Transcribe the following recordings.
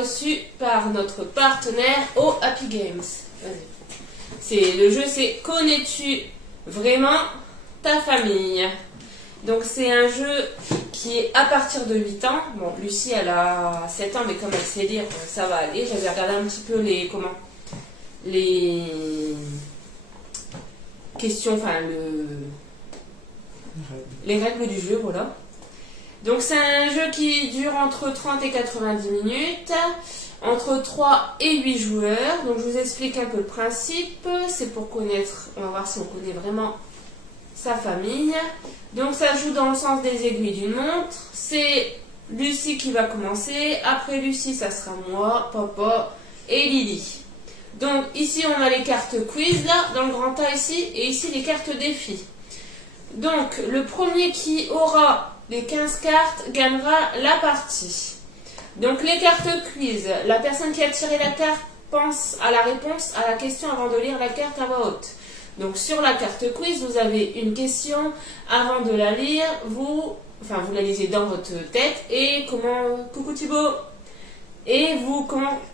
reçu par notre partenaire au Happy Games. Le jeu, c'est Connais-tu vraiment ta famille? Donc c'est un jeu qui est à partir de 8 ans. Bon, Lucie, elle a 7 ans, mais comme elle sait lire, ça va aller. J'avais regardé un petit peu les questions, enfin les règles du jeu, voilà. Donc c'est un jeu qui dure entre 30 et 90 minutes, entre 3 et 8 joueurs. Donc je vous explique un peu le principe. C'est pour connaître, on va voir si on connaît vraiment sa famille. Donc ça joue dans le sens des aiguilles d'une montre. C'est Lucie qui va commencer. Après Lucie, ça sera moi, Papa et Lily. Donc ici on a les cartes quiz là, dans le grand A ici, et ici les cartes défi. Donc le premier qui aura les 15 cartes gagnera la partie. Donc les cartes quiz, la personne qui a tiré la carte pense à la réponse à la question avant de lire la carte à voix haute. Donc sur la carte quiz, vous avez une question, avant de la lire, vous la lisez dans votre tête, et comment... Coucou Thibaut. Et vous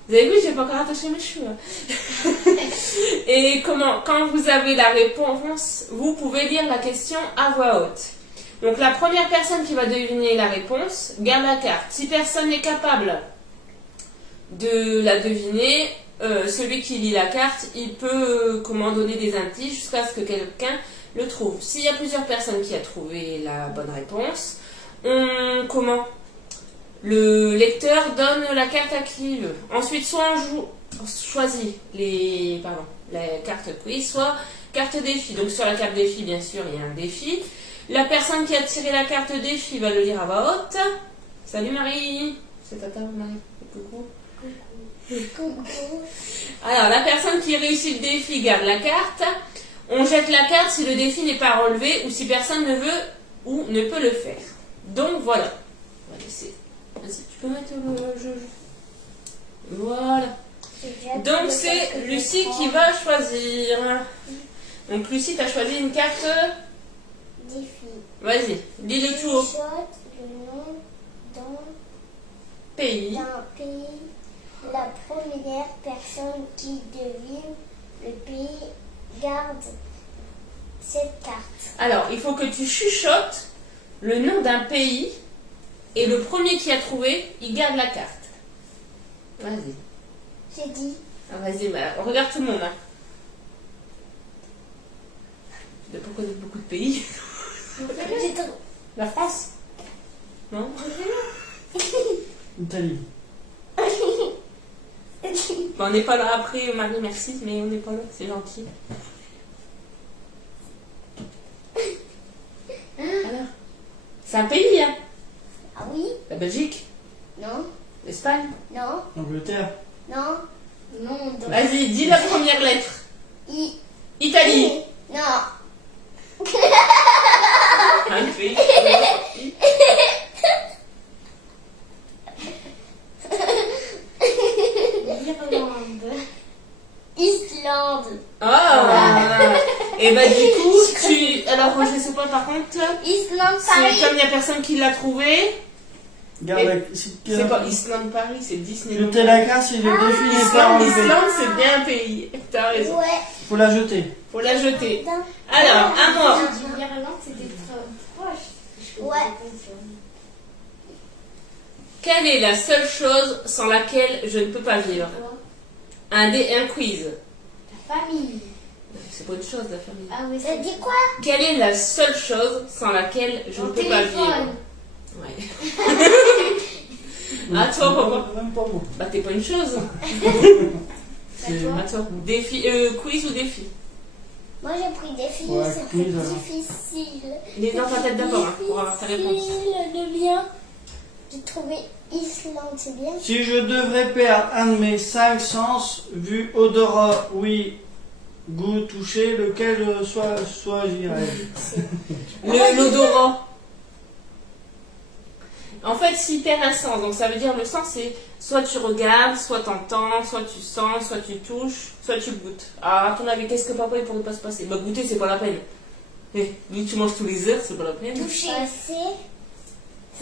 avez vu, j'ai pas encore attaché mes cheveux. Et quand vous avez la réponse, vous pouvez lire la question à voix haute. Donc la première personne qui va deviner la réponse garde la carte. Si personne n'est capable de la deviner, celui qui lit la carte, il peut donner des indices jusqu'à ce que quelqu'un le trouve. S'il y a plusieurs personnes qui ont trouvé la bonne réponse, le lecteur donne la carte à qui il veut. Ensuite, soit on choisit la carte quiz, soit carte défi. Donc sur la carte défi, bien sûr, il y a un défi. La personne qui a tiré la carte défi va le lire à voix haute. Salut Marie. C'est tata Marie. Coucou. Coucou. Alors, la personne qui réussit le défi garde la carte. On jette la carte si le défi n'est pas relevé ou si personne ne veut ou ne peut le faire. Donc voilà. On va laisser. Vas-y, tu peux mettre le jeu. Voilà. Donc c'est Lucie qui va choisir. Donc Lucie, tu as choisi une carte défi. Vas-y, lis le tout. Le nom d'un pays. La première personne qui devine le pays garde cette carte. Alors, il faut que tu chuchotes le nom d'un pays et le premier qui a trouvé, il garde la carte. Vas-y. J'ai dit. Ah, vas-y, regarde tout le monde. Hein. Tu dois pas connaître beaucoup de pays. La France? Non? Italie. On n'est pas là après, Marie, merci, mais on n'est pas là, c'est gentil. Alors, c'est un pays, hein? Ah oui? La Belgique? Non. L'Espagne? Non. Angleterre. Non. Non. Vas-y, dis la première lettre. Italie. Non. Un pays. Islande. Ah. Et bah du coup, alors je sais pas par contre. Islande, C'est Paris. comme il n'y a personne qui l'a trouvé. C'est pas Islande Paris, c'est Disney. Jeter la carte si le défi n'est pas enlevé. Islande, c'est bien un pays. T'as raison. Ouais. Faut la jeter. Faut la jeter. Alors, à moi. L'Irlande, c'était proche. Ouais. Quelle est la seule chose sans laquelle je ne peux pas vivre? Un quiz. La famille. C'est pas une chose, la famille. Ah oui, Ça dit quoi? Quelle est la seule chose sans laquelle je ne peux pas vivre? Ouais. À toi, papa. Même pas moi. Bah, t'es pas une chose. C'est À toi. Défi, quiz ou défi? Moi j'ai pris défi, Ouais, c'est quiz, très alors. difficile. Il est dans ta tête d'abord, hein, pour avoir ta réponse. Le bien. J'ai trouvé Islande, c'est bien. Si je devrais perdre un de mes 5 sens, vue, odorat, oui, goût, toucher, lequel choisirais-je? L'odorat. En fait, s'il perd un sens, donc ça veut dire le sens, c'est soit tu regardes, soit tu entends, soit tu sens, soit tu touches, soit tu goûtes. Ah, à ton avis, qu'est-ce que papa il pourrait pas se passer? Bah, goûter, c'est pas la peine. Vu que tu manges tous les heures, c'est pas la peine. Toucher.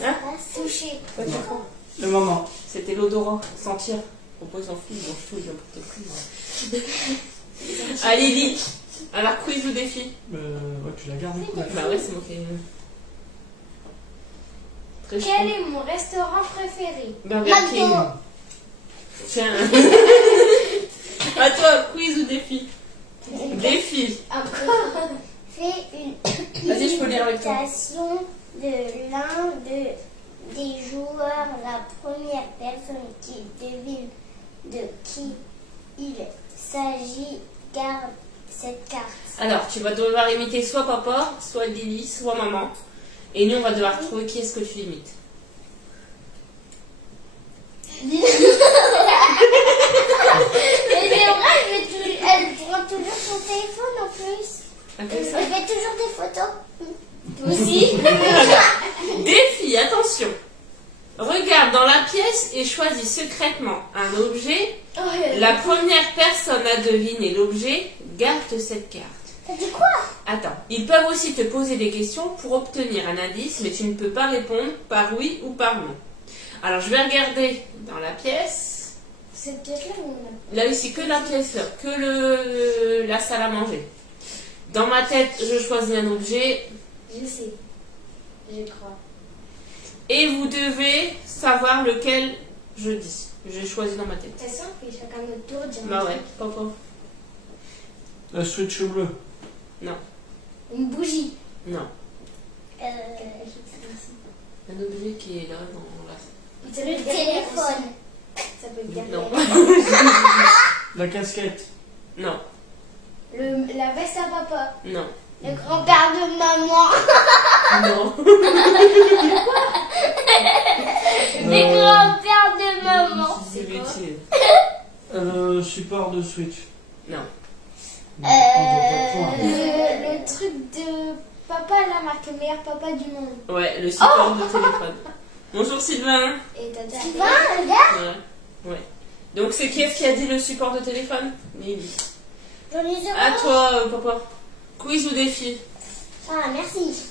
Hein? Toucher. Toi, tu prends. Le moment. C'était l'odorat, sentir. Pourquoi ils s'en foutent, ils mangent tout, ils n'importe quoi. Allez, Lily. Alors, quiz ou défi? Ouais, tu la gardes du coup. Bah ouais, c'est moi qui ai... Très Quel chaud. est mon restaurant préféré? Burger McDo. King. Tiens. À toi, quiz ou défi? Défi. Encore. Fais une Vas-y, je peux lire avec toi. imitation de l'un des joueurs. La première personne qui devine de qui il s'agit garde cette carte. Alors, tu vas devoir imiter soit papa, soit Lily, soit maman. Et nous, on va devoir trouver qui est-ce que tu imites. Mais c'est vrai, elle prend toujours son téléphone en plus. Un peu Elle ça. fait toujours des photos. Toi aussi? Défi, attention. Regarde dans la pièce et choisis secrètement un objet. Oh, La première personne à deviner l'objet garde cette carte. T'as dit quoi? Attends, ils peuvent aussi te poser des questions pour obtenir un indice, mais tu ne peux pas répondre par oui ou par non. Alors, je vais regarder dans la pièce. C'est peut-être là où on Là, ici, que la pièce, là, que la salle à manger. Dans ma tête, je choisis un objet a. Je sais. Je crois. et vous devez savoir lequel je dis. J'ai choisi dans ma tête. C'est ça, on fait chacun notre tour. Dire Bah un ouais, truc. papa. La switch bleue. Une bougie. Non. Quelque chose comme ça. Un objet qui est là dans la... Ça peut Le être derrière téléphone. aussi. Ça peut être derrière. Non. La casquette. Non. La veste à papa. Non. Le grand-père de maman. Non. Le grand-père de maman. C'est utile. Le support de switch. Non. On doit pas point. Le truc de papa, la marque le meilleur papa du monde. Ouais, le support de téléphone. Bonjour Sylvain. Et t'as Tu vas, regarde. Ouais. Ouais. Donc c'est qui est-ce qui a dit le support de téléphone? Lily. J'en ai zéro. À toi, papa. Quiz ou défi? Ah, merci.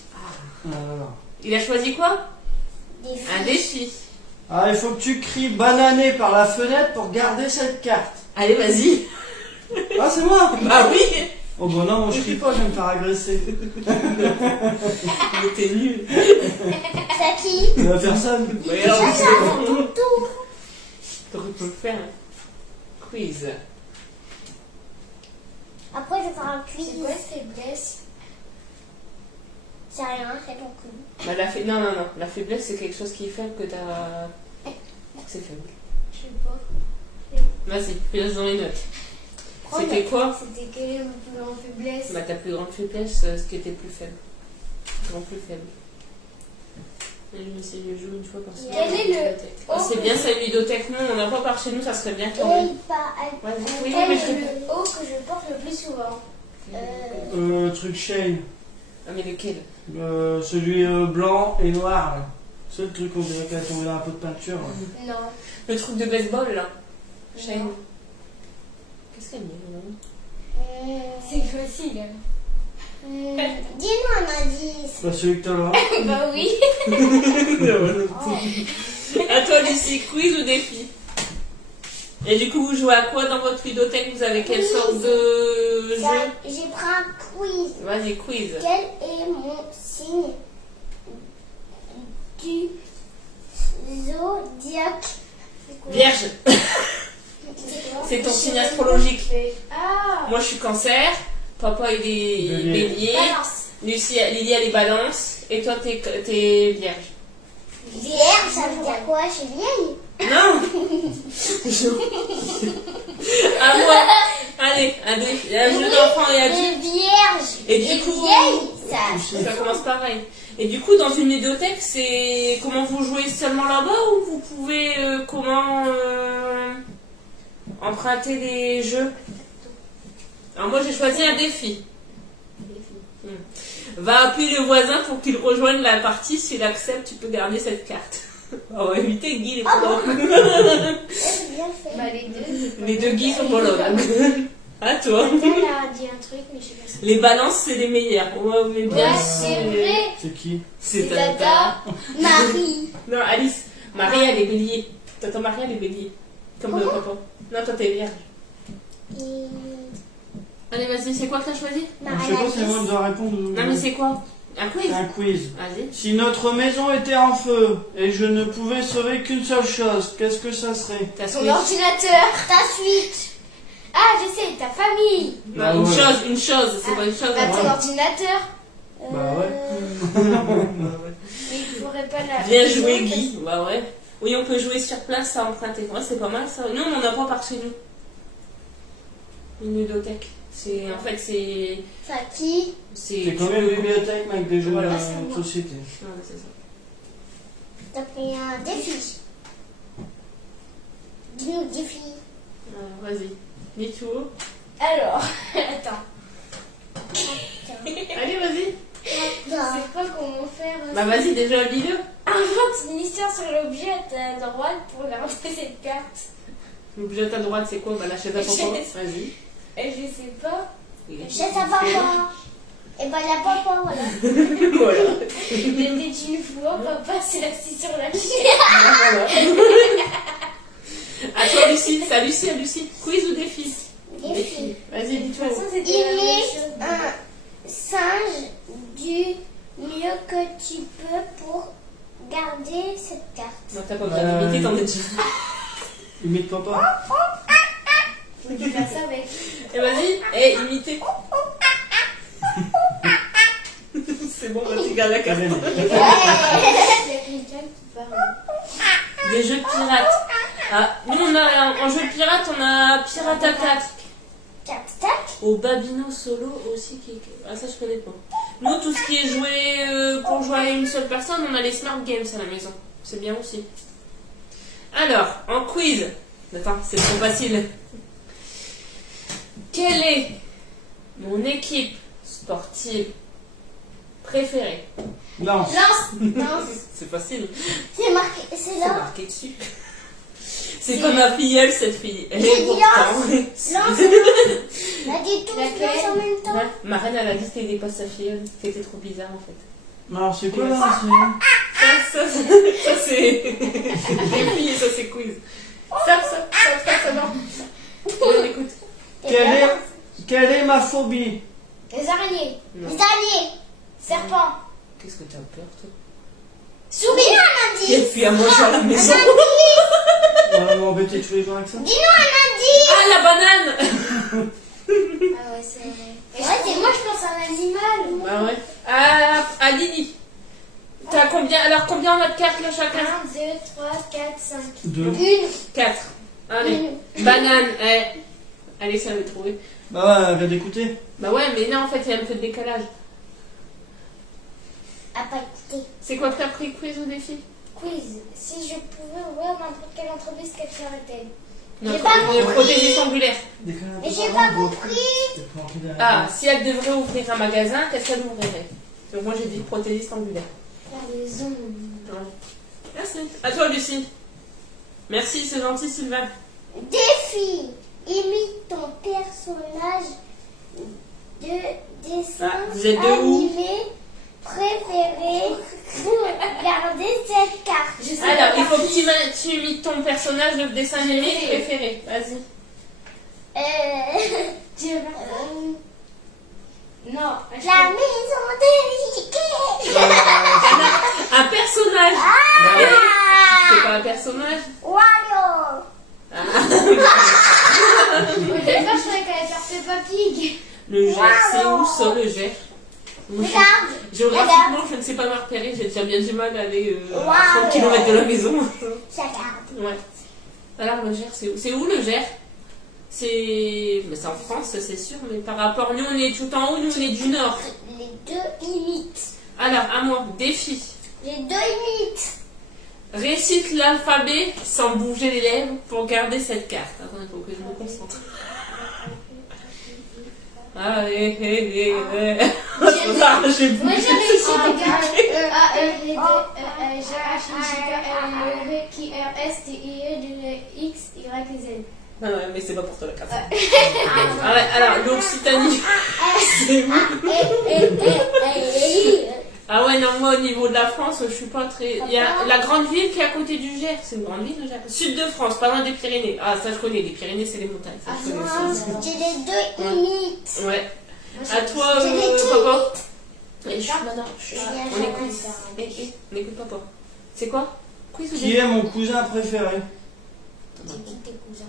Il a choisi quoi? Des Un filles. défi. Ah, il faut que tu cries banané par la fenêtre pour garder cette carte. Allez, vas-y. Ah, c'est moi. Bah oui. Oh bah non, moi je crie pas, je vais me faire agresser. Il était nul. C'est qui? Il va faire ça. Ouais, alors, Ça, c'est ton tour. t'aurais pu le faire. Un quiz. Après, je vais faire un quiz. C'est quoi faiblesse? C'est rien, c'est ton cul. Bah, non, non, non. La faiblesse, c'est quelque chose qui est faible que t'as... C'est faible. Je sais pas. Vas-y, fais-le dans les notes. Prends C'était quoi? C'était quelle est ma plus grande faiblesse? Bah, ta plus grande faiblesse, ce qui était plus faible. Grand plus faible. Et je vais essayer de jouer une fois par semaine. Quel est le- Ludothèque. Ah, c'est bien ça, une ludothèque. Non, on n'a pas par chez nous, ça serait bien quand même. Et pas. Vas-y. Oui, Quel mais est je... le haut que je porte le plus souvent? Truc Shane. Ah, mais lequel? Celui blanc et noir. Là. C'est le truc qu'on dirait qu'elle est tombée dans un pot de peinture. Là. Non. Le truc de baseball, là. Shane. Non. Qu'est-ce qu'elle met, maman? C'est facile. Dis-moi un indice. Bah, celui que t'as là. Bah oui. À toi, Lucie, quiz ou défi? Et du coup, vous jouez à quoi dans votre ludothèque? Vous avez quelle Quiz. sorte de Ça, jeu? j'ai pris un quiz. Vas-y, quiz. Quel est mon signe du zodiaque? Vierge. C'est ton signe astrologique. Ah. Moi, je suis cancer. Papa, il est Bélier. bélier. Balance. Lily, elle est balance. Et toi, t'es vierge. Vierge, ça veut dire quoi? Je suis vieille. Non. À moi. Allez, un jeu d'enfant et adulte. De vierge Et du coup, vieille, ça. ça commence pareil. Et du coup, dans une ludothèque, c'est comment vous jouez seulement là-bas ou vous pouvez emprunter des jeux? Alors moi, j'ai choisi un défi. Va appeler le voisin pour qu'il rejoigne la partie. S'il accepte, tu peux garder cette carte. On va éviter Guy les Ah bon? problèmes. J'ai bien fait. Bah les deux. Les deux Guy sont pas là. À toi. Elle a dit un truc, mais je sais pas si. Les balances, c'est les meilleurs. Ouais, mais bien Ouais, sûr. c'est vrai. C'est qui? C'est C'est Tata. Marie. Non, Alice. Marie, elle est bélier. Tonton Marie, elle est bélier. Comme le papa. Non, toi, t'es vierge. Et... Allez, vas-y, c'est quoi que t'as choisi? Je sais pas si moi je dois répondre. Non, mais c'est quoi? Un quiz? Un quiz. Vas-y. Si notre maison était en feu et je ne pouvais sauver qu'une seule chose, qu'est-ce que ça serait? Ta Ton Switch. ordinateur. Ta suite. Ah, je sais, ta famille. Non, Ah une ouais. chose, c'est pas une chose. Bah, ton ouais. ordinateur. Bah ouais. Mais il faudrait pas la. Bien joué, Guy. Bah ouais. Oui, on peut jouer sur place à emprunter. Ouais, c'est pas mal ça. Nous, on en a pas par chez nous. Une ludothèque. C'est, en fait, c'est. Ça qui? C'est comme une bibliothèque mais avec des jeux Voilà. de société. Ouais, c'est ça. T'as pris un défi. Dis-nous le défi. Vas-y. Dis tout. Alors, attends. Allez, vas-y. C'est quoi qu'on va faire Bah vas-y, déjà, lis-le. Invente une histoire sur l'objet à ta droite pour garder cette carte. L'objet à ta droite, c'est quoi? Bah la chaise à papa. Vas-y. Et je sais pas. Chez ta papa. Et ben la papa, voilà. Voilà. Il était une fois, papa s'est assis sur la chaise. Voilà. À toi, Lucie. C'est à Lucie. Quiz ou défi? Défi. Vas-y, De dis toute façon, tout. c'était la même Imite chose. un singe du mieux que tu peux pour garder cette carte. Non, t'as pas besoin d'imiter, t'en es déjà. Imite papa. Faut que tu fasses ça avec. Et vas-y, imitez. C'est bon, vas-y, garde la carte. Il y a quelqu'un qui parle. Des jeux de pirates. Ah, nous, on a, en jeu de pirate, on a Pirate Attack. Tac, tac. Au Babino Solo aussi. Ah, ça, je connais pas. Nous, tout ce qui est joué pour jouer à une seule personne, on a les Smart Games à la maison. C'est bien aussi. Alors, en quiz. Attends, c'est trop facile. Quelle est mon équipe sportive préférée? Lance. Lance. C'est facile. C'est marqué, c'est C'est là. marqué dessus. C'est comme ma filleule, cette fille. Elle est pourtant. Lance. On a dit tous Laquelle? lance en même temps. Ouais, ma reine, elle a dit que c'était pas sa filleule. C'était trop bizarre en fait. Mais alors c'est quoi là? Ça c'est. Les filles et ça c'est quiz. Ça, non. On écoute. Quelle est ma phobie? Les araignées. Non. Les alliés. Serpents. Qu'est-ce que t'as peur, toi? Souris. Dis-nous un Qui indice. puis à manger à la maison? On va m'embêter tous les jours avec ça? Dis-nous un indice. Ah, la banane! Ah ouais, c'est vrai. Ouais, c'est moi, je pense à un animal. Bah ouais. À Lily. T'as combien? Alors combien on a de cartes là chacun? 1, 2, 3, 4, 5. 2. Une. 4. Allez. Banane. Allez, ça va trouver. Bah ouais, elle vient d'écouter. Bah ouais, mais non, en fait, il y a un peu de décalage. A pas écouté. C'est quoi que t'as pris, quiz ou défi? Quiz. Si je pouvais ouvrir n'importe quelle entreprise, quelle serait-elle? Notre pas compris. prothésie angulaire. Mais j'ai pas compris. Ah, si elle devrait ouvrir un magasin, qu'est-ce qu'elle ouvrirait? Donc moi j'ai dit prothésiste angulaire. La maison. Ouais. Merci. À toi, Lucie. Merci, c'est gentil, Sylvain. Défi. Imite ton personnage de dessin Ah, vous êtes de où? animé préféré pour garder cette carte. Je sais Alors, pas. il faut que tu imites ton personnage de dessin animé préféré. Vas-y. Tu veux faire ça? Non. La maison de Mickey. Un personnage. Ah. C'est pas un personnage. Wario. Ah. Au départ, je savais qu'elle allait faire Peppa Pig. Le Gers, c'est où ça, le Gers? Regarde. Géographiquement, je ne sais pas me repérer. J'ai déjà bien du mal à aller à Waouh. 30 km de la maison. Regarde. Ouais. Alors, le Gers, c'est où? C'est où le Gers? C'est en France, ça, c'est sûr, mais par rapport, nous on est tout en haut, nous on est du nord. Les deux imitent. Alors, à moi, défi. Les deux imitent. Récite l'alphabet sans bouger les lèvres pour garder cette carte. Attends, il faut que je me concentre. Ah, j'ai Moi, j'ai réussi à regarder Oh. G-H-I-J-K-L-M-E-P-Q-R-S-T-I-E-D-X-Y-Z. Non, ouais, mais c'est pas pour toi la carte. Ah ouais, alors, l'Occitanie. C'est où? Ah ouais, non, moi au niveau de la France, je suis pas très. Il y a la grande ville qui est à côté du Gers, c'est une grande ville déjà. Sud de France, pas loin des Pyrénées. Ah, ça je connais, les Pyrénées c'est les montagnes. Ça, je connais ça. J'ai les deux imites. Ouais. Moi, À toi, j'ai les deux papa. Et imites. non, non, on écoute. On écoute papa. C'est quoi? Quiz ou Qui est mon cousin préféré? C'est qui tes cousins?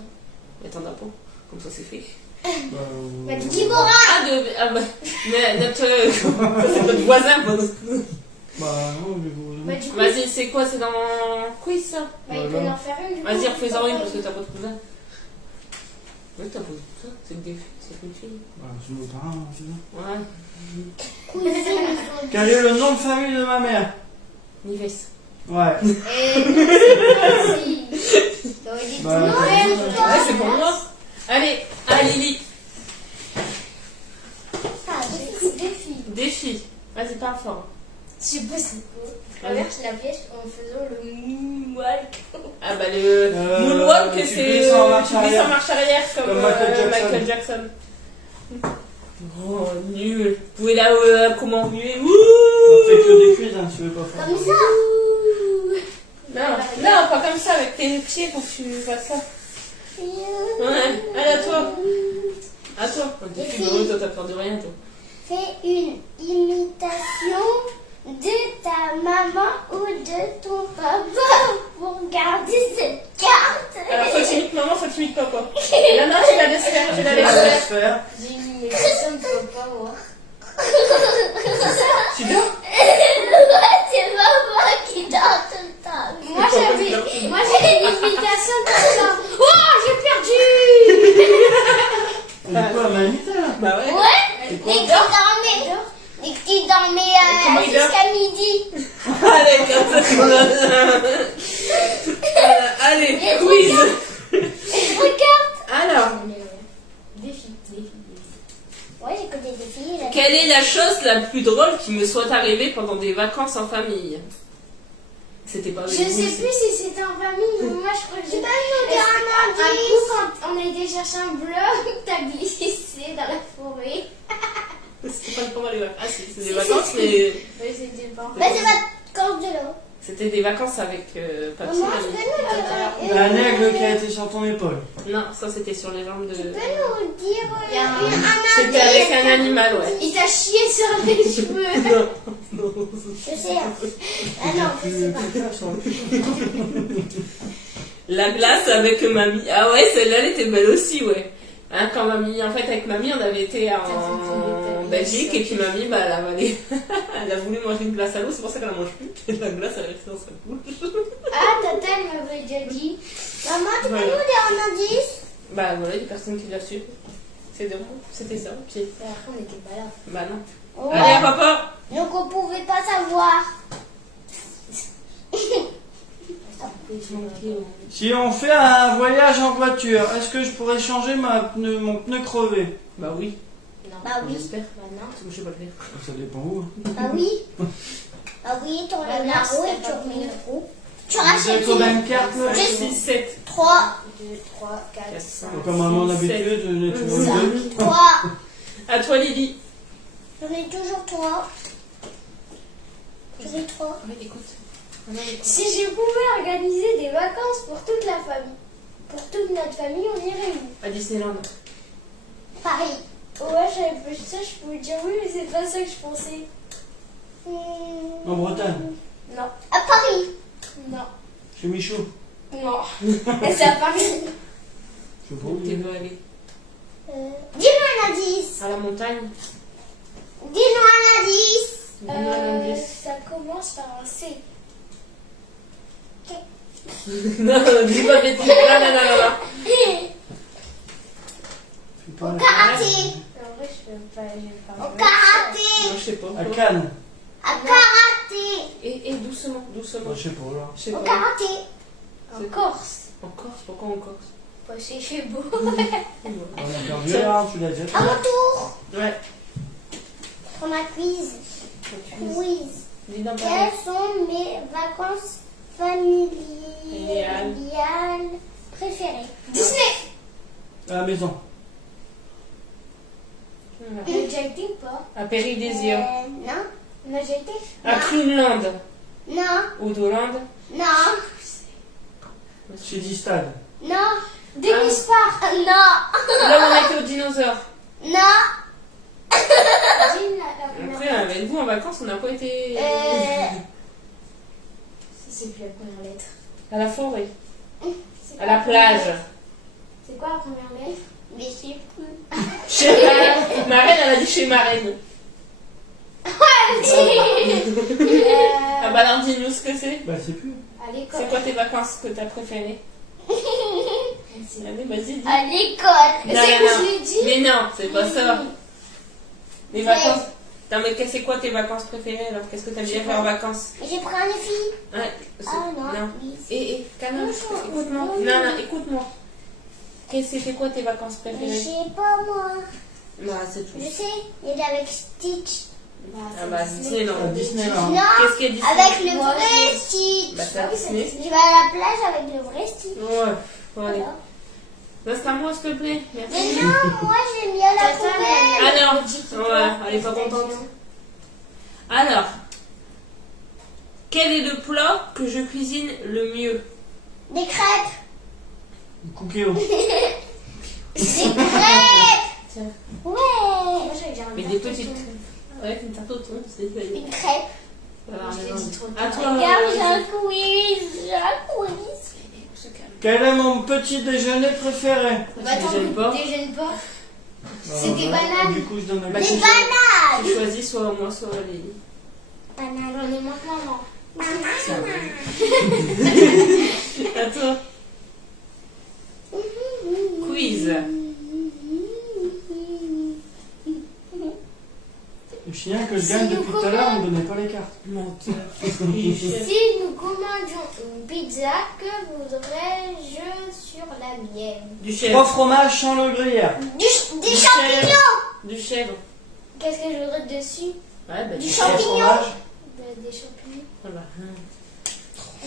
Mais t'en as pas. Comme ça c'est fait. Bah, Dibora. Ah, bah. Mais notre. C'est notre voisin, pas notre. Bah non, je vous. Bah, du coup, Vas-y, c'est quoi? C'est dans quiz ça? bah, il peut en faire une. du coup. Vas-y, refais-en une parce que t'as pas de cousin. Oui, t'as pas de cousin, c'est que des filles, c'est une fille. Bah, c'est mon parent, c'est ça. Ouais. Cousine. Quel est le nom de famille de ma mère? Nives. Ouais. Et vas-y. T'aurais dit Bah, tout le monde. Ouais, c'est pour moi. Allez, à Lily. Ah, Des filles. Défi. Vas-y, parle fort. Je sais pas c'est quoi. Traverse la pièce en faisant le moonwalk. Ah bah le moonwalk, tu c'est glisses en marche tu glisses arrière. en marche arrière comme Comme Michael Michael Jackson. Oh, nul. Vous pouvez là comment remuer. On fait que des quiz, hein, tu veux pas faire. Comme ça. Non, non, pas comme ça, avec tes pieds quand tu fasses ça. Ouais, allez à toi. À toi. Défi, bah, toi t'as peur de rien, toi. Fais une imitation de ta maman ou de ton papa pour garder cette carte. Alors, faut que tu imites maman, faut que tu imites papa. Non, non, tu la laisses faire, tu la laisses Laisse faire. faire. J'ai une imitation de papa, moi. Tu dors? C'est maman qui dort tout le temps. Moi j'ai une imitation de papa. Oh, j'ai perdu. Et du coup, elle m'a imité là. Bah ouais. Ouais. Et qui dormait Comment il dort? jusqu'à midi. Allez, comme ça. Allez, quiz. Regarde. Alors, Défi. Ouais, j'ai connu des filles. Là. quelle est la chose la plus drôle qui me soit arrivée pendant des vacances en famille? C'était pas Je avec vous, sais c'est- plus si c'était en famille, mais moi je crois que j'ai pas un un coup, quand on a été chercher un bloc, t'as glissé dans la forêt. C'était pas pendant les vacances. Ah si, c'est des vacances, mais Mais c'était pas en Bah, c'est vacances de l'eau. c'était des vacances avec papy. Maman, mamie. tu peux nous Un aigle qui a été sur ton épaule. Non, ça c'était sur les jambes de... dire Il y a un- C'était avec un animal, ouais. Il t'a chié sur les cheveux. Je sais. Ah non, je sais pas. La glace avec mamie. Ah ouais, celle-là, elle était belle aussi, ouais. Hein, quand mamie, en fait, avec mamie, on avait été en Belgique et puis mamie, bah, elle a avalé. Elle a voulu manger une glace à l'eau, c'est pour ça qu'elle en mange plus. Et la glace, elle est restée dans sa bouche. Ah, Tata, elle m'avait déjà dit. Maman, tu peux Voilà. nous dire un indice? Bah voilà, des personnes qui l'assument. C'est drôle, c'était ça. Puis, Après, on n'était pas là. bah non. Ouais. Allez, à papa. Donc on pouvait pas savoir. Si on fait un voyage en voiture, est-ce que je pourrais changer mon pneu crevé? Bah oui, Non. Bah oui. j'espère. Bah non. Parce que je sais pas le faire. Ça dépend où. hein. Bah oui. Bah oui, tu enlèves Bah la non, roue et c'est tu pas remets bien. le roue. Tu Vous rachètes êtes au une. même carte là? 6, 7, 3. 2, 3, 4, 5. Comme à mon habitude, tu veux deux. 3. À toi, Lily. J'en ai toujours 3. J'en ai 3. Ouais, écoute. Si je pouvais organiser des vacances pour toute la famille, pour toute notre famille, on irait où? À Disneyland. Paris. Ouais, j'avais pas ça, je pouvais dire oui, mais c'est pas ça que je pensais. En Bretagne, Non, À Paris. non, chez Michou. non. C'est à Paris. Je sais pas où. Où tu veux aller? Dis-moi un indice. À la montagne. Dis-moi un indice. Dis-moi un indice. Ça commence par un C. Non, dis pas bêtise. Non. Je sais pas. Au karaté. En vrai, je peux pas. Au karaté. Non, je sais pas. À Cannes. À karaté. Et doucement, doucement. Je sais pas là. Je sais Au pas. karaté. En Corse. En Corse, pourquoi en Corse? Parce qu'il fait beau. On a perdu là, tu l'as dit. À mon tour. Ouais. On a quiz. Quiz. Dis donc, Quelles sont mes vacances familiales préférées? Disney. À la maison. Il a déjà été ou pas? à Péridésio. Non. On a déjà été? À Greenland Non, ou d'Hollande. non, Chez Distad. non, Denis Park. non, Là où on a été aux dinosaures. non. Imagine la première Après, avec vous en vacances, on n'a pas été C'est plus la première lettre. à la forêt, C'est à quoi la plage. C'est quoi la première lettre? Mais je sais plus. Chez Marraine, elle a dit chez Marraine. Ah bah alors dis-nous ce que c'est. Bah, c'est plus. À l'école. C'est quoi tes vacances que t'as préférées? Allez, vas-y, dis. À l'école. Non, C'est non, que non. je l'ai dit. Mais non, c'est pas ça. Les vacances. Non, mais c'est quoi tes vacances préférées alors? Qu'est-ce que t'aimes bien faire en vacances? J'ai pris un fille. Ouais, Ah non. calme. Bonjour. Écoute-moi. Non, écoute-moi. C'était quoi tes vacances Mais je préférées? sais pas moi. Bah, c'est tout. Je sais, il est avec Stitch. Ah bah, Disneyland. À Disneyland. Non, Qu'est-ce qu'il y a Disney? avec le Moi, vrai je- Stitch. Bah, c'est à Disney. Je vais à la plage avec le vrai Stitch. Ouais, bon, allez. Voilà. Reste à moi, s'il te plaît. Merci. Mais non, moi j'aime bien la Tata, poubelle. elle a Alors, dit qu'il ouais, doit- elle est pas t'as dit contente. non. Alors, quel est le plat que je cuisine le mieux? Des crêpes. Cookéo. Des crêpes. Tiens. Ouais. Moi, j'avais déjà un Mais des petites. Ouais, une tarte au thon, c'est ça. Une crêpe. Alors, Je l'ai vas-y. dit trop À tard. toi. Regarde, j'ai un quiz. J'ai un quiz. On se calme. Quel est mon petit déjeuner préféré? Bah, Tu attends, déjeunes pas? déjeune pas. Bah, des bah, bananes. Du coup, je donne le Bah, Des tu- bananes. Tu choisis soit moi, soit Lily. Bananes. J'en ai maintenant, non. À toi. Quiz. Le chien que je gagne depuis tout à l'heure, on ne donnait pas les cartes. Menteur. Si nous commandions une pizza, que voudrais-je sur la mienne? Du 3 chèvre. fromages sans le gruyère. Des Du champignons. chèvre. Du chèvre. Qu'est-ce que je voudrais dessus? Ouais, bah, Du du Trois chèvre. champignon. fromages. Des champignons. Ça va.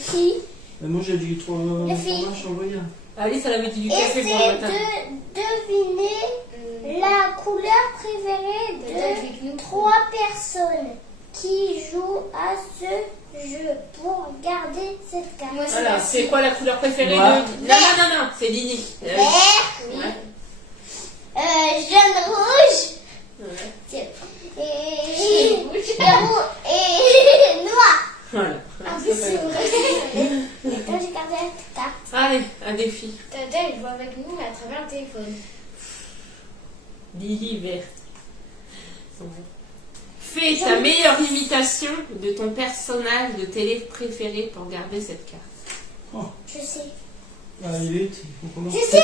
Si. Mais moi, j'ai dit 3 Les filles. fromages sans gruyère. Alice, elle avait dit du café pour le Essaie matin. de deviner la couleur préférée Avec nous. de 3 personnes qui jouent à ce jeu pour garder cette carte. Moi, c'est Voilà, la c'est quoi la couleur préférée Noir. de... Non, c'est Lily. Vert, Ouais. jaune, rouge Ouais. et noir. Voilà. Ah, mais c'est vrai. Et toi, j'ai gardé la carte. Allez, un défi. Tata, elle joue avec nous mais à travers le téléphone. Lily verte. Ouais. Fais ta meilleure imitation de ton personnage de télé préféré pour garder cette carte. Je sais. Allez, vite, il faut commencer. Je sais.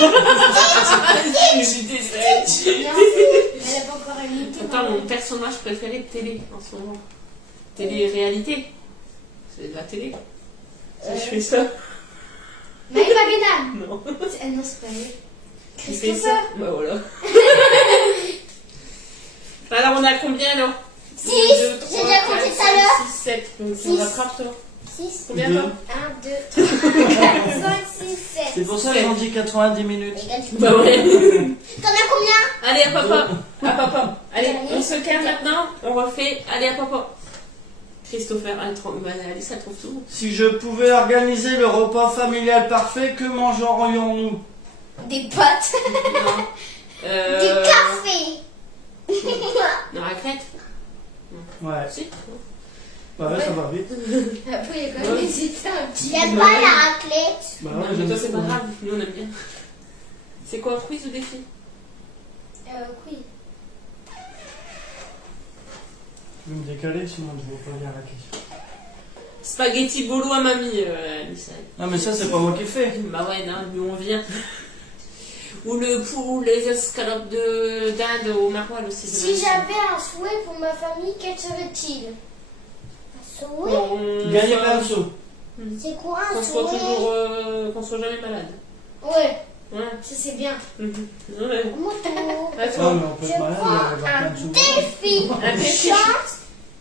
Elle a pas encore imité. Attends, mon personnage préféré de télé en ce moment. Télé-réalité. C'est de la télé. Si je fais ça. Maëva Guénam. Non. Non, c'est pas elle. Il fait ça. Christopher. Bah voilà. Alors on a combien là? 6. J'ai déjà compté tout à l'heure. 6, 7. Donc tu Six. me rattrapes toi. 6. Combien Deux. toi? 1, 2, 3, 4, 5, 6, 7. C'est pour ça qu'ils ont dit 90 minutes. Bah ouais. T'en as combien? Allez à papa. À papa. Allez, Dernier. on se calme maintenant. On refait. Allez à papa. Christopher, Alice, elle trouve tout. Si je pouvais organiser le repas familial parfait, que mangerions-nous? Des pâtes. Non. Du café. Non, raclette. Ouais. Si. Bah ouais, ça va vite. Après, il y a quand même des états un petit. J'aime pas la raclette. Bah Non, ouais, mais j'aime toi c'est pas beaucoup. grave. Nous on aime bien. C'est quoi, quiz ou défi? Oui. Je vais me décaler, sinon je ne vois pas bien la question. Spaghetti bolo à mamie, Alice. Non, mais ça, c'est pas moi qui fais. Bah ouais, non, nous on vient. Ou les escalopes d'Inde au maroilles aussi. Si j'avais un souhait pour ma famille, quel serait-il? Un souhait. Gagner plein de sous. C'est quoi un Qu'on soit souhait? toujours, qu'on soit jamais malade. Ouais, Ouais. ça c'est bien. Ouais. Mon tour. À Non, toi. mais on peut Je être malade, prends on va avoir plein un de sous. défi. Un défi. Chante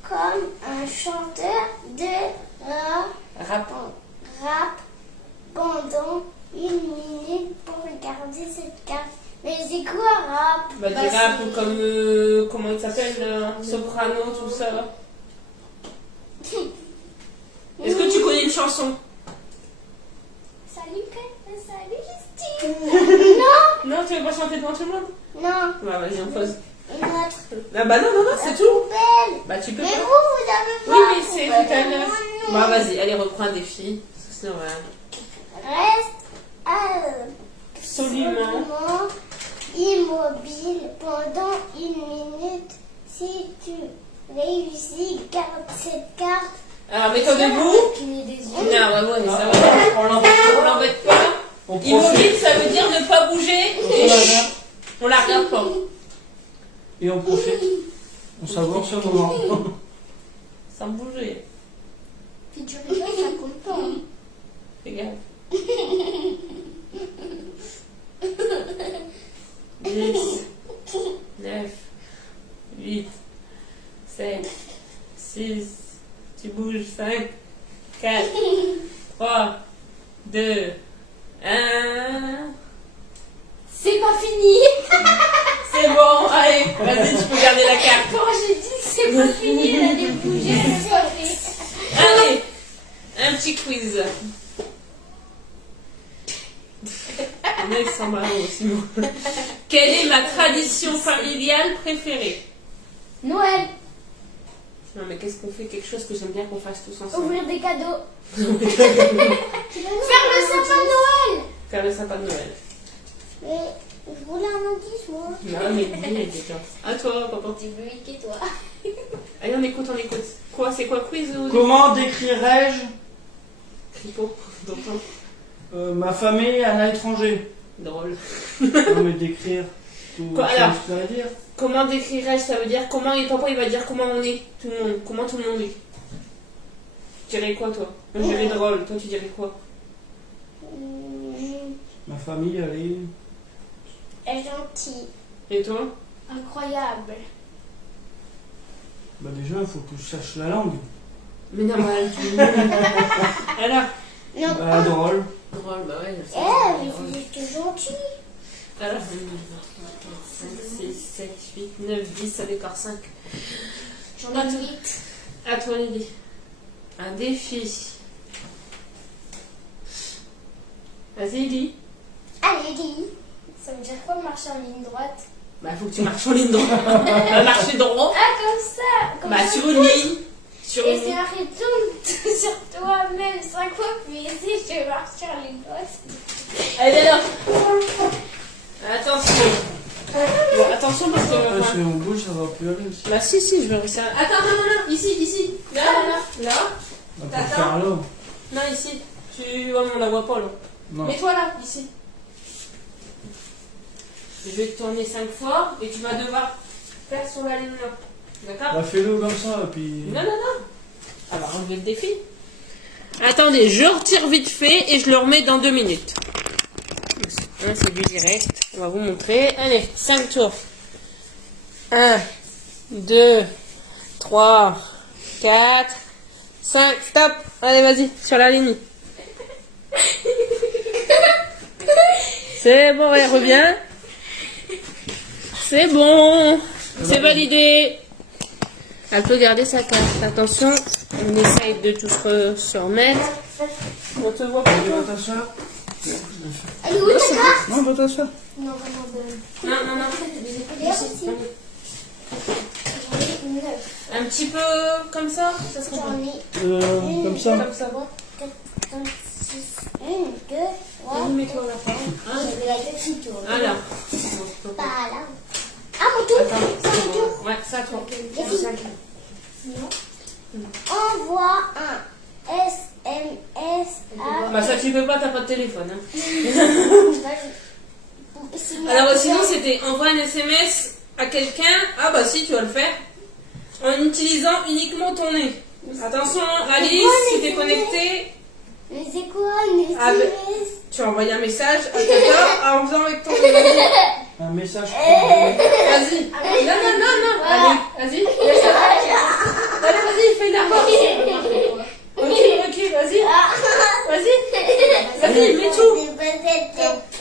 comme un chanteur de Rap. rap pendant 1 minute pour garder cette carte. Mais c'est quoi rap? Bah, du Bah, rap c'est- comme, comment il s'appelle, Soprano, tout ça. chanson. Salut, salut, Justine. Non, tu veux pas chanter devant tout le monde? Non, Bah, vas-y, on pose. une autre. Ah, bah, non, c'est La tout. poubelle. Bah, tu peux Mais pas. vous avez Oui, pas. mais c'est tout à l'heure. Bah, vas-y, allez, reprends un défi. Sinon, Reste absolument. immobile pendant 1 minute. Si tu réussis, garde cette carte. Alors, mets-toi debout. Cligner des yeux. Non, ouais, ça va. On l'embête pas. On Immobile, profite. ça veut dire ne pas bouger. Et on la regarde pas. Et on profite. On savoure ce moment. Sans bouger. Si tu rigoles, ça compte pas. Fais gaffe. 10, 9, 8, 7, 6, tu bouges, 5, 4, 3, 2, 1. C'est pas fini. C'est bon, allez, vas-y, tu peux garder la carte. Quand j'ai dit que c'est pas fini, elle allait bouger, elle l'a pas fait. Allez, un petit quiz. On a sans marron aussi. Quelle est ma tradition familiale préférée? Noël, Non, mais qu'est-ce qu'on fait? Quelque chose que j'aime bien qu'on fasse tous ensemble. ouvrir des cadeaux. Faire Faire le sapin de Noël. Faire le sapin de Noël. Mais je voulais un indice, moi. Non, mais dis, déjà. À toi, papa. Tu veux et toi. Allez, on écoute. Quoi, c'est quoi, quiz ou Comment décrirais-je Cripo, d'entendre. ma famille à un étranger? Drôle. Non, mais décrire. Tout Quoi, ça, alors je pourrais dire. Comment décrirais-je? Ça veut dire comment, et papa il va dire comment on est, tout le monde. Comment tout le monde est. Tu dirais quoi, toi? Moi, je dirais drôle. Toi, tu dirais quoi? Ma famille, elle est. Elle est gentille. Et toi? Incroyable. Bah, déjà, il faut que je sache la langue. Mais normal. Alors? Non, Bah, drôle. Drôle, bah ouais. mais c'est gentil. Alors, 5, 6, 7, 8, 9, 10, ça décore 5. J'en ai 8. À toi, Lily. Un défi. Vas-y, Lily. Allez, dis. Ça veut dire quoi marcher en ligne droite? Bah, faut que tu marches en ligne droite. Marcher droit. Ah, comme ça. Comme Bah, ça. sur une ligne. Sur Et une c'est ligne. marqué tourne sur toi-même 5 fois, puis essaye de marcher en ligne droite. Allez, alors. Attention. Bon, attention parce que. Après, si on bouge, ça va plus aller aussi. Bah, si, je vais réussir. Attends, non. Ici. Là. On peut T'attends. faire là. Non, ici. Ouais, mais on la voit pas, là. Non. Mets-toi là, ici. Je vais te tourner 5 fois et tu vas devoir faire sur la ligne là. D'accord? Bah, fais-le comme ça, et puis. Non. Alors, enlever le défi. Attendez, je retire vite fait et je le remets dans 2 minutes. C'est du direct. On va vous montrer. Allez, 5 tours. 1, 2, 3, 4, 5. Stop. Allez, vas-y, sur la ligne. C'est bon, elle revient. C'est bon. C'est validé. Elle peut garder sa carte. Attention, on essaye de tous se remettre. On te voit pas. Va t'asseoir. Elle est où ta carte? Non, va t'asseoir. Non, vraiment bonne. Non. Elle est aussi. J'en ai 9. Un petit peu comme ça serait J'en bon. ai Comme ça. Comme ça. 4, 5, 6, 1, 2, 3. Vas-y, mets-toi là. J'avais la tête qui tourne. Alors. Pas là. Ah, mon tour. Attends, C'est mon c'est tour. bon. Ouais, ça toi. Envoie un SMS à. Bah ça tu peux pas, t'as pas de téléphone. Hein. Sinon, Alors sinon c'était envoie un SMS à quelqu'un. Ah bah si, tu vas le faire. En utilisant uniquement ton nez. Attention, Alice, si t'es connecté, Mais c'est quoi un Ah, SMS? tu as envoyé un message à quelqu'un en faisant avec ton nez. Un message. Vas-y. Non. Allez, vas-y. Laisse-le faire. Allez, vas-y, fais n'importe quoi. Ok, vas-y. Vas-y, mets tout.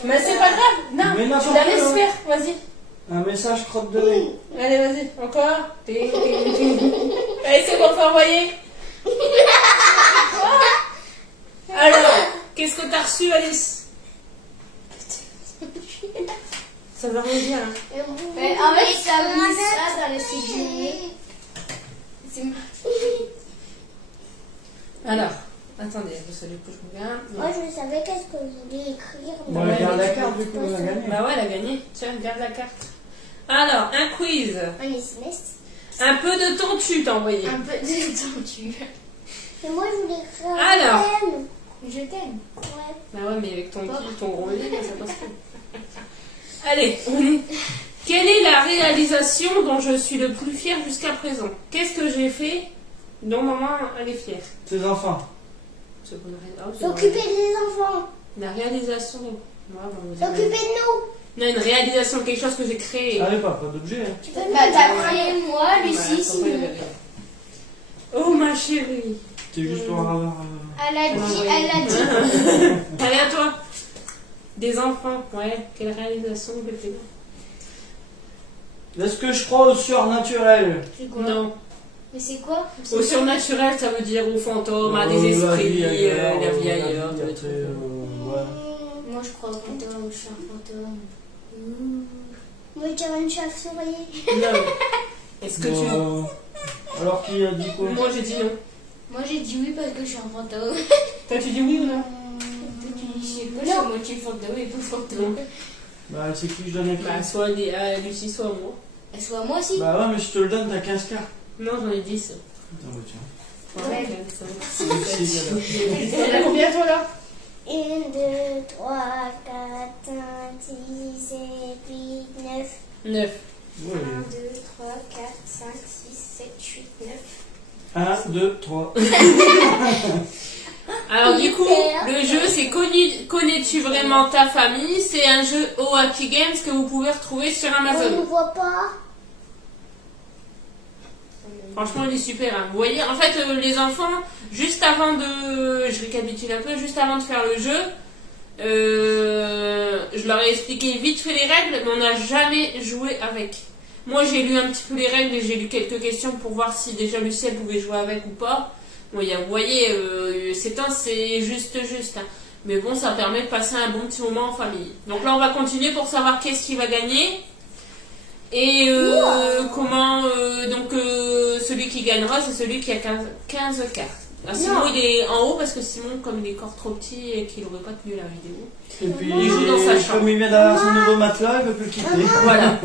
Mais c'est pas grave. Non, Mais tu n'importe la laisses quoi. faire. Vas-y. Un message crotte de nez. Allez, vas-y. Encore. Allez, c'est bon, faut envoyer. Qu'est-ce que t'as reçu, Alice? Ça veut rien dire. Hein. Mais en fait, ça a mis ça dans les séjournées. C'est Alors, attendez, vous savez que je regarde. Moi, je savais qu'est-ce que je voulais écrire. Bon, Ouais, regarde mais la tu carte, du coup, on a gagné. Bah ouais, elle a gagné. Tiens, regarde la carte. Alors, un quiz. Un SMS. Un peu de ton tu t'as envoyé. un peu détendu. Mais moi, je voulais écrire Alors. un thème. Je t'aime. Ouais. Bah ouais, mais avec ton petit, ton gros nez, ça passe pas. Allez, on y. Quelle est la réalisation dont je suis le plus fière jusqu'à présent? Qu'est-ce que j'ai fait dont maman elle est fière? Tes enfants. C'est pas une ré- oh, c'est S'occuper vrai. des enfants. La réalisation. Ouais, bon, on va dire- S'occuper de nous. Non, une réalisation de quelque chose que j'ai créé. Allez, pas d'objet. Hein. Tu peux Bah, nous t'as dire. pris moi, Ouais, Lucie, faut pas y sinon. aller. Oh ma chérie. C'est juste pour avoir. Elle a dit, Ouais. elle a dit. Allez à toi. Des enfants, ouais. Quelle réalisation de fait. Est-ce que je crois au surnaturel? C'est quoi? Non. Mais c'est quoi? Au surnaturel, ça veut dire aux fantômes, à des La esprits, vie ailleurs, la vie ailleurs, la vie tous les après, trucs. ouais. Moi, je crois au fantôme, je suis un fantôme. Moi, je dirais une chauve-souris. Non. Est-ce que tu. Bon, alors qui a dit quoi? Moi j'ai dit non. Moi, j'ai dit oui parce que je suis un fantôme. Toi tu dis oui ou non? Toi, tu dis, je sais pas, je suis à moitié fantôme et pas fantôme. Bah, c'est qui je donne les Bah cartes? soit Lucie, soit moi. Elle soit moi aussi. Bah ouais, mais je te le donne, t'as 15 cartes. Non, j'en ai 10. Attends, bah tiens. Ouais. Merci, T'en as combien toi là? 1, 2, 3, 4, 5, 6, 7, 8, 9. 9. ouais. 1, 2, 3, 4, 5, 6, 7, 8, 9. 1, 2, 3. Alors du coup, Hyper. le jeu c'est connais-tu vraiment ta famille? C'est un jeu Oaki Games que vous pouvez retrouver sur On ne Amazon. voit pas. Franchement, il est super. Hein. Vous voyez, en fait, les enfants, juste avant de... Je récapitule un peu. Juste avant de faire le jeu, je leur ai expliqué vite fait les règles, mais on n'a jamais joué avec. Moi, j'ai lu un petit peu les règles et j'ai lu quelques questions pour voir si déjà Lucie, elle pouvait jouer avec ou pas. Bon, vous voyez, c'est juste. Hein. Mais bon, ça permet de passer un bon petit moment en famille. Donc là, on va continuer pour savoir qu'est-ce qui va gagner. Et comment celui qui gagnera, c'est celui qui a 15 cartes. Ah, Simon, il est en haut parce que Simon, comme il est encore trop petit et qu'il n'aurait pas tenu la vidéo. Et puis, Il joue dans sa chambre. comme il vient d'avoir son nouveau matelas, il ne peut plus le quitter. Voilà.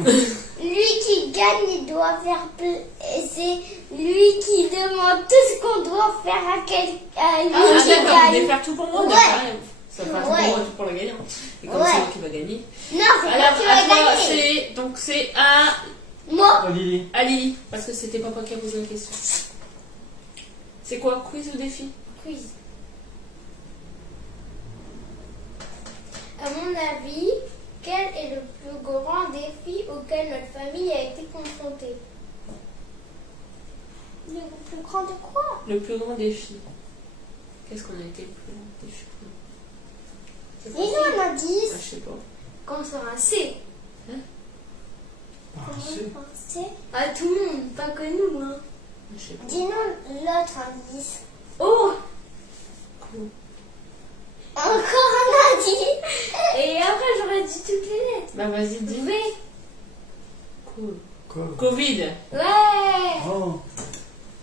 Lui qui gagne, il doit faire plus. Et c'est lui qui demande tout ce qu'on doit faire à lui Ah qui d'accord, vous gagne. voulez faire tout pour moi? Ouais. D'accord. Ça va faire tout Ouais. pour moi, tout pour le gagnant. Et comme Ouais. c'est moi qui va gagner. Non, c'est Alors, pas qui à va toi, gagner. c'est à Moi. Oh, Lily. Ali, parce que c'était papa qui a posé la question. C'est quoi, quiz ou défi? Quiz. À mon avis, quel est le plus grand défi auquel notre famille a été confrontée? Le plus grand de quoi? Le plus grand défi. Qu'est-ce qu'on a été le plus grand défi? C'est Dis-nous facile. un indice. Ah, je sais pas. Quand ça un C. Ah, Comment c'est- penser? À tout le monde, pas que nous. Hein. Je sais pas. Dis-nous l'autre indice. Oh! Cool. Encore un indice. Et après, j'aurais dit toutes les lettres. Bah vas-y, dis. V. Cool. Quoi? Covid. Ouais! Oh.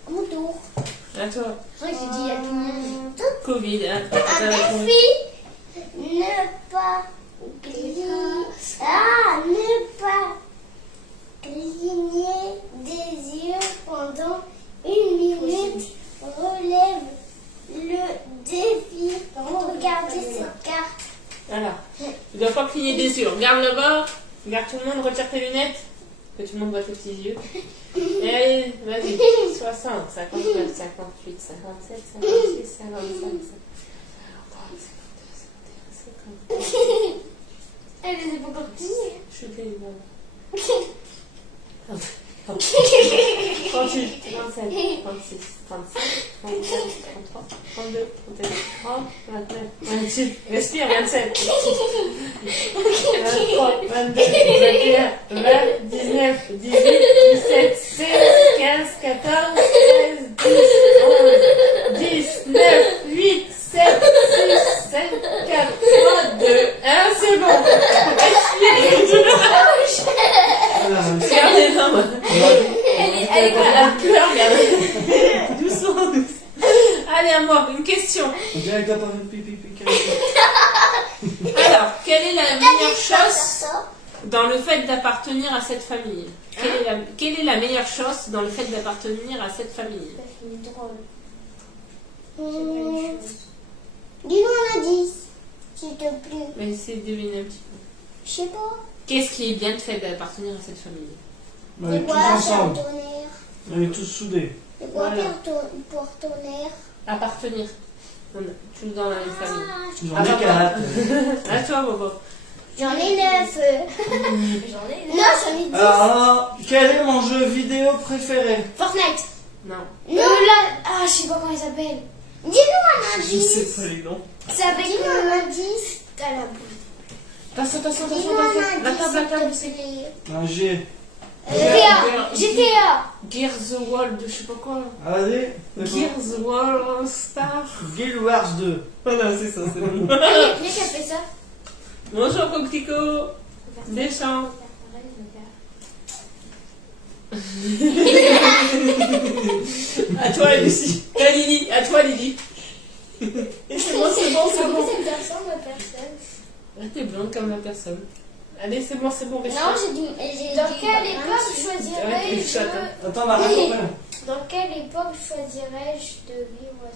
Mon tour. À toi. C'est vrai que j'ai dit à tout le monde. Covid. Hein. Un défi. Ne pas ne pas cligner des yeux pendant 1 minute. Relève le défi pour regarder cette carte. Alors, tu dois pas cligner des yeux. Regarde le bord. Regarde tout le monde, retire tes lunettes. Que tout le monde voit tes petits yeux. Et allez, vas-y. 60, 59, 58, 57, 56, 55, 52, Elle les a pas encore pliées. je suis pleine de 38, 37, 36, 37, 37, 33, 32, 31, 30, 29, 28, respire, 27, 23, 22, 21, 20, 19, 18, 17, 16, 15, 14, 13, 10, 11, 10, 9, 8, 7, 6, 5, Alors, une question. On dirait que t'as pas fait pipi pipi. Alors, quelle est la meilleure chose Ça. dans le fait d'appartenir à cette famille? Quelle est la meilleure chose dans le fait d'appartenir à cette famille? Ça finit drôle. Dis-nous un indice, s'il te plaît. Mais essayez de deviner un petit peu. Je sais pas. Qu'est-ce qui est bien de fait d'appartenir à cette famille? On est tous Voilà, ensemble. partenaire. On est tous soudés. C'est quoi Voilà. partenaire? Appartenir. On est tous dans la même famille. J'en Ah, ai papa. 4. À toi, Bobo. J'en ai 9. J'en ai Non, j'en ai 10. Alors, quel est mon jeu vidéo préféré? Fortnite. Non. Non. Ah, je sais pas comment il s'appelle. Dis-nous un Je sais indice. pas les noms. C'est avec Dis-nous un indice. T'as la boule. Attention. Dis-nous un La table, indice, s'il te plaît. Un G. GTA. Gears the World, je sais pas quoi. Allez. Gears the World Star. Guild Wars 2. Voilà, c'est ça, c'est bon. Ah, il y a qui a fait ça? Bonjour, Coquelicot. Deschamps. À toi, Lucie. Lily. À toi, Lily. C'est bon. Ça me ressemble à personne. Ah, t'es blonde comme la personne. Allez, c'est bon, Non, j'ai dit. Dans quelle époque choisirais-je Attends, on a raconté. Dans quelle époque choisirais-je de vivre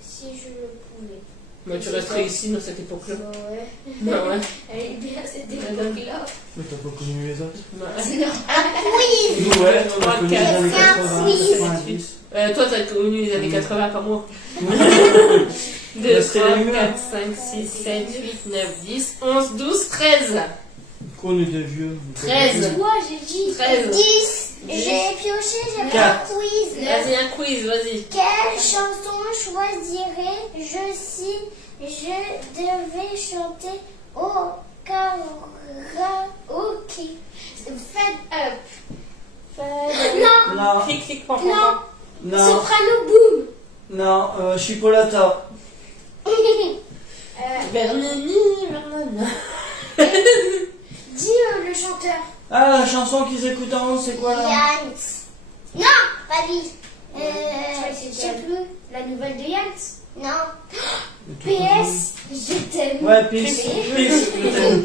si je le pouvais? Moi, tu resterais ici dans cette époque-là. Bah ouais. Bah ouais. Elle est bien cette Madame. époque-là. Mais t'as pas connu les autres? Bah, C'est normal. Oui. Nous, ouais, on a connu les années C'est un 80, quiz. 90. toi, t'as connu les années 80 comme moi. 2, Bah, c'était 3, les mieux. 4, 5, 6, 7, 8, 9, 10, 11, 12, 13. Qu'on est des vieux. 13. Moi, j'ai dit 13. 10. J'ai pioché, j'ai pas Quatre. un quiz. Vas-y, un quiz, vas-y. Quelle chanson choisirais-je si je devais chanter au karaoké? Fed up. Non. Non, Clic, clic, pam, Non. pam, non, Soprano boom. non, Chipolata. Bernini, Bernana. Dis le chanteur. Ah, la chanson qu'ils écoutent en haut, c'est quoi là? Yann. Non, pas lui. Je sais plus. La nouvelle de Yann. Non. PS, je t'aime. Ouais, Peace. Peace, peut-être.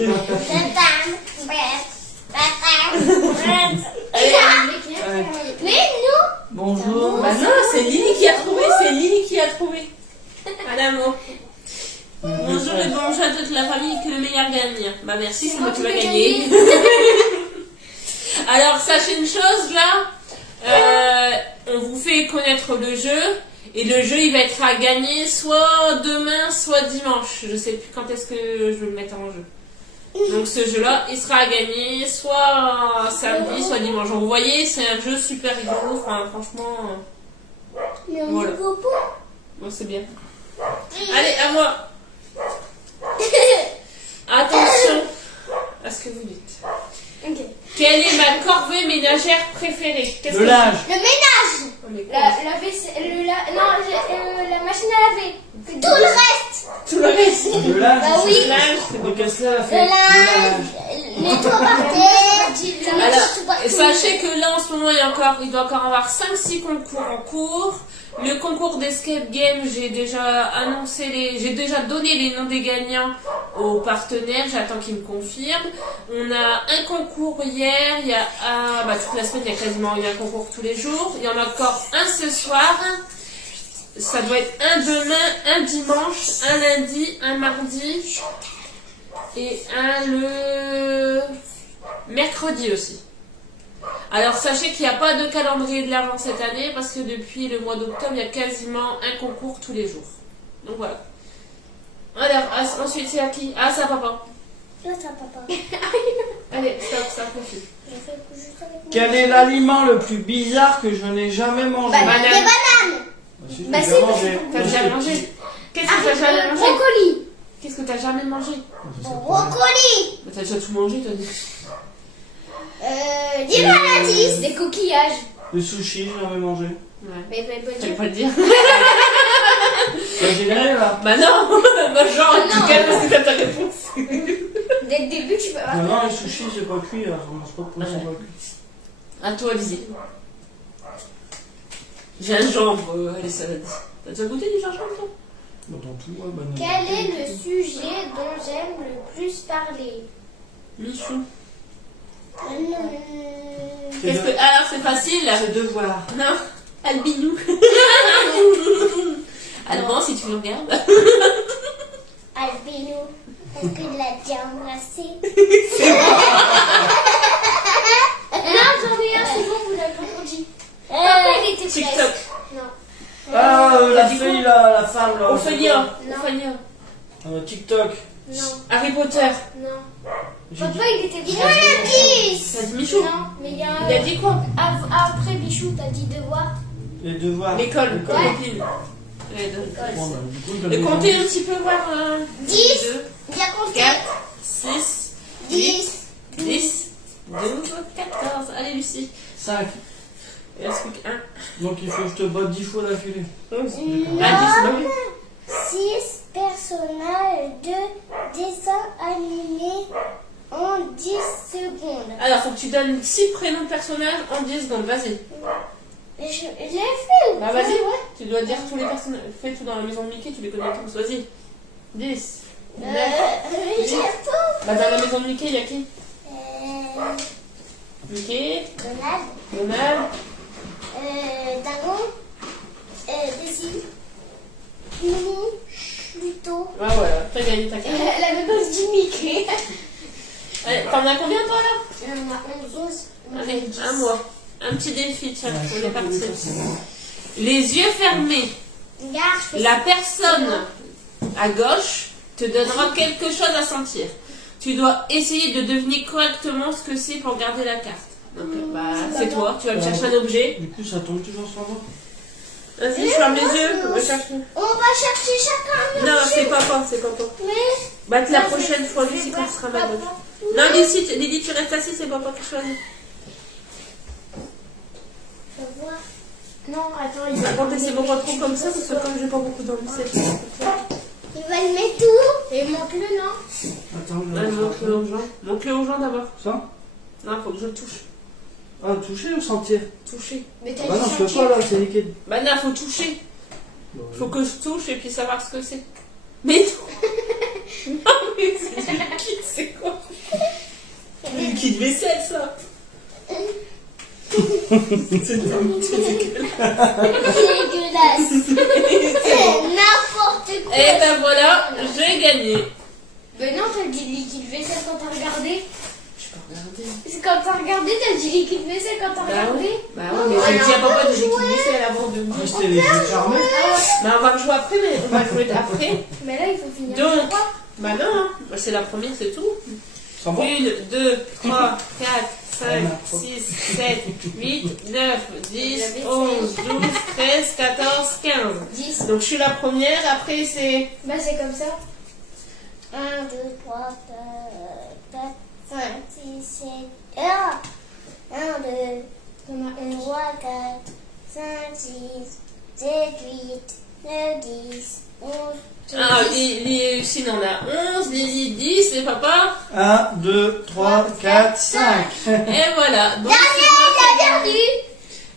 Mais nous. Bonjour. Bah non, c'est Lily qui a trouvé, Madame. Bonjour et bonjour à toute la famille, que le meilleur gagne. Bah merci, c'est moi qui va gagner. Alors, sachez une chose là, on vous fait connaître le jeu, et le jeu il va être à gagner soit demain, soit dimanche. Je sais plus quand est-ce que je vais le mettre en jeu. Donc ce jeu-là, il sera à gagner soit samedi, soit dimanche. Donc, vous voyez, c'est un jeu super rigolo, enfin, franchement, Mais on Voilà. ne peut pas. bon, c'est bien. Allez, à moi. Attention à ce que vous dites. Ok. Quelle est ma corvée ménagère préférée? Qu'est-ce Le que- linge. Le ménage. On est La vaisselle. La machine à laver. Tout le reste. Tout le reste. Le linge. Bah c'est- oui. Le linge, c'est bon. Donc, qu'est-ce qu'elle a Le fait? linge. Les toits par terre. Alors, tout partout. sachez que là en ce moment il doit encore avoir 5-6 concours en cours. Le concours d'escape game, j'ai déjà donné les noms des gagnants aux partenaires, j'attends qu'ils me confirment. On a un concours hier, il y a toute la semaine il y a un concours tous les jours. Il y en a encore un ce soir. Ça doit être un demain, un dimanche, un lundi, un mardi et un le mercredi aussi. Alors sachez qu'il n'y a pas de calendrier de l'Avent cette année parce que depuis le mois d'octobre, il y a quasiment un concours tous les jours. Donc voilà. Alors, ensuite c'est à qui? Ah, c'est à papa. Là, ça papa. Allez, stop, ça confie. Je fais juste avec moi. Quel est l'aliment le plus bizarre que je n'ai jamais mangé? Banane. Les bananes. Si, Bah, j'ai c'est déjà mangé. T'as déjà J'étais mangé? petit. Qu'est-ce que t'as jamais mangé? Brocoli. Qu'est-ce que t'as jamais mangé? Brocoli. Bah, t'as déjà tout mangé, t'as dit. Dis-moi un indice. Des coquillages. Le sushi, j'ai jamais mangé. Ouais. Mais Fallait pas le dire. Bah, j'ai gagné là. Bah non. Bah genre, Ah, tu non. gagnes parce que t'as ta réponse. dès le début, tu peux Non, non, les sushis, c'est pas cuit, alors je mange pas pour ça, c'est pas cuit. À toi, Lizzie. Gingembre, allez, salade. T'as déjà goûté du gingembre, toi? tout. Ouais, bah, non. Quel est le sujet dont j'aime le plus parler? Michou. C'est Qu'est-ce que... Alors, c'est facile. C'est devoir. Non. Albinou. Alban, si tu nous regardes. Albino, est-ce que tu l'as déjà embrassé? Non, j'en ai un, c'est bon, vous l'avez entendu. Papa, il était TikTok. presque. Non. Ah, la dit fille là, la femme là. Ophélia. Non. Ophélia. TikTok. Non. Harry Potter. Non. J'ai dit. Papa, il était presque. Ça dit Michou. Non, mais il y a un... Il a dit quoi? Après Bichou, t'as dit devoir. Les devoirs. L'école. L'école. Copine. Les deux. Bon, bah, du coup, Et donne-moi comptez les un petit peu voir. 10. 2, Bien compté. 4, 6, 8, 10. 10, 12, 14. Allez, Lucie. 5. Il reste plus qu'un. Donc il faut que je te batte 10 fois d'affilée. Ah, 10, non. 6 personnages de dessins animés en 10 secondes. Alors, faut que tu donnes 6 prénoms de personnages en 10 secondes. Vas-y. Mais je l'ai fait ou Bah, vas-y, ouais. Tu dois dire tous les personnages. Fais tout dans la maison de Mickey, tu les connais tous. Vas-y. 10. 9. j'ai pas. Bah, dans la maison de Mickey, il y a qui? Mickey, Donald, Donald, Dragon, Daisy, Minnie, Pluto. ah voilà, t'as gagné ta carte. La même chose du Mickey. Allez, t'en as combien toi là? Il y en a 11. Allez, un mois. Un petit défi, tiens, Ouais, on je est suis parti. un Les yeux fermés. Regarde, je fais La personne à gauche te donnera quelque chose à sentir. Tu dois essayer de deviner correctement ce que c'est pour garder la carte. Donc, bah, c'est toi, tu vas me chercher un objet. Du coup, ça tombe toujours sur moi. Vas-y, je ferme les yeux, on va chercher. On va chercher chacun un Non, objet. c'est papa, c'est papa. Mais Bah, la prochaine fois, Lucie, quand tu seras ma gauche. Non, Lydie, tu restes assis, c'est papa qui choisit. je vois. Non, attends, il Par va contre, c'est bon, pas trop comme ça, parce que comme j'ai pas beaucoup d'envie, c'est Il va le mettre où? Et montre-le, non? Attends, je Ouais, vais montre-le aux gens. Montre-le aux gens d'abord. Ça. Non, faut que je le touche. Ah, toucher ou sentir? Toucher. Mais t'as Bah non, dit je peux sentir. pas là, c'est liquide. Bah non, faut toucher. Bah, Faut que je touche et puis savoir ce que c'est. Mais non. Non, mais c'est du liquide, c'est quoi? Du liquide vaisselle, ça. C'est Dégueulasse. C'est n'importe quoi. Et ben voilà, j'ai gagné. Mais non, t'as dit liquide vaisselle quand t'as regardé. Je peux regarder. C'est quand t'as regardé, t'as dit liquide vaisselle quand t'as Bah regardé. ouais, bah ouais, mais j'ai dit à papa de liquide vaisselle avant de Ah, c'était les yeux fermés. Bah on va rejouer après, mais on va jouer après. Mais là, il faut finir. Donc, le droit. bah non, hein. C'est la première, c'est tout. Ça va? 1, 2, 3, 4, 5, 6, 7, 8, 9, 10, 11, 12, 13, 14, 15. 10. Donc je suis la première, après c'est... Bah, c'est comme ça. 1, 2, 3, 4, 5, 6, 7. 1, 2, T'en as 11. 3, 4, 5, 6, 7, 8, 9, 10, 11. Ah, Lucine en a 11, Lily 10 et papa. 1, 2, 3, 4, 5. Et voilà. Donc, Il a perdu.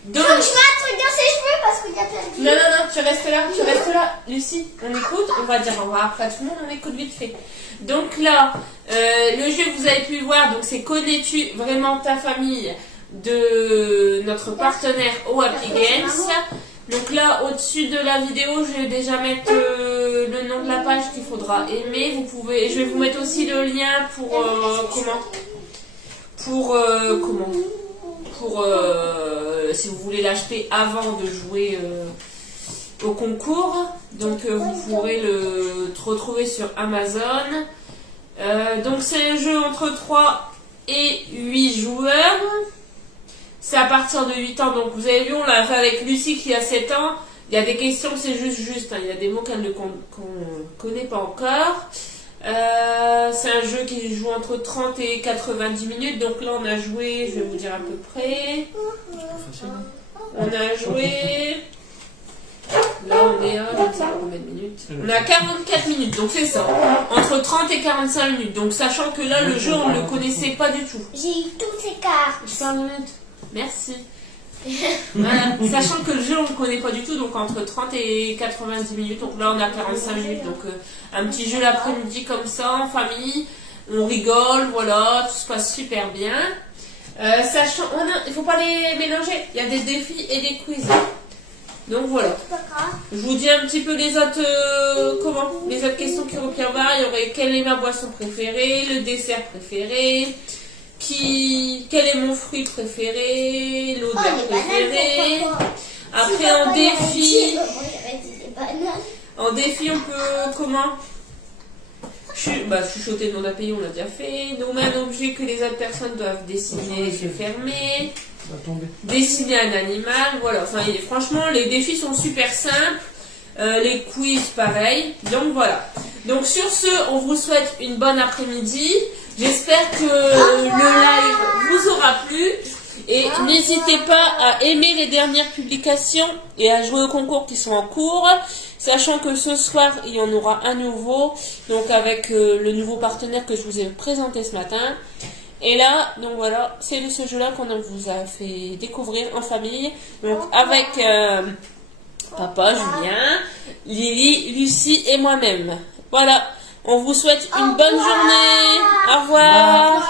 donc- Faut que je mette un truc dans ses cheveux parce qu'il a perdu. non, tu restes là. Lucie, on écoute, on va dire au revoir après tout le monde, on écoute vite fait. Donc là, le jeu que vous avez pu voir, donc c'est connais-tu vraiment ta famille de notre partenaire au Happy Games. Donc là, au-dessus de la vidéo, je vais déjà mettre le nom de la page qu'il faudra aimer. Vous pouvez, je vais vous mettre aussi le lien pour si vous voulez l'acheter avant de jouer au concours. Donc vous pourrez le retrouver sur Amazon. Donc c'est un jeu entre 3 et 8 joueurs. C'est à partir de 8 ans. Donc vous avez vu, on l'a fait avec Lucie qui a 7 ans. Il y a des questions, c'est juste. Hein. Il y a des mots qu'elle ne connaît pas encore. C'est un jeu qui joue entre 30 et 90 minutes. Donc là, on a joué, je vais vous dire à peu près. On a joué... Là, on est à... Je ne sais pas combien de minutes. On a 44 minutes, donc c'est ça. Entre 30 et 45 minutes. Donc sachant que là, le jeu, on ne le connaissait pas du tout. J'ai eu toutes ces cartes. Je parle de minutes. Merci. Voilà. Sachant que le jeu, on ne le connaît pas du tout, donc entre 30 et 90 minutes. Donc là, on a 45 minutes. Donc un petit jeu l'après-midi comme ça, en famille. On rigole, voilà, tout se passe super bien. Sachant, il ne faut pas les mélanger. Il y a des défis et des quiz. Donc voilà. Je vous dis un petit peu les autres, les autres questions qui reviennent. Il y aurait quelle est ma boisson préférée, le dessert préféré, quel est mon fruit préféré, l'odeur préférée. Après en défi, on peut comment chuchoter le nom d'un pays, on l'a déjà fait. Nommer un objet que les autres personnes doivent dessiner les yeux fermés. Dessiner un animal, voilà. Enfin, franchement, les défis sont super simples. Les quiz, pareil. Donc voilà. Donc sur ce, on vous souhaite une bonne après-midi. J'espère que le live vous aura plu. Et n'hésitez pas à aimer les dernières publications et à jouer aux concours qui sont en cours. Sachant que ce soir, il y en aura un nouveau. Donc avec le nouveau partenaire que je vous ai présenté ce matin. Et là, donc voilà, c'est de ce jeu-là qu'on vous a fait découvrir en famille. Donc avec papa, Julien, Lily, Lucie et moi-même. Voilà, on vous souhaite une bonne journée. Au revoir.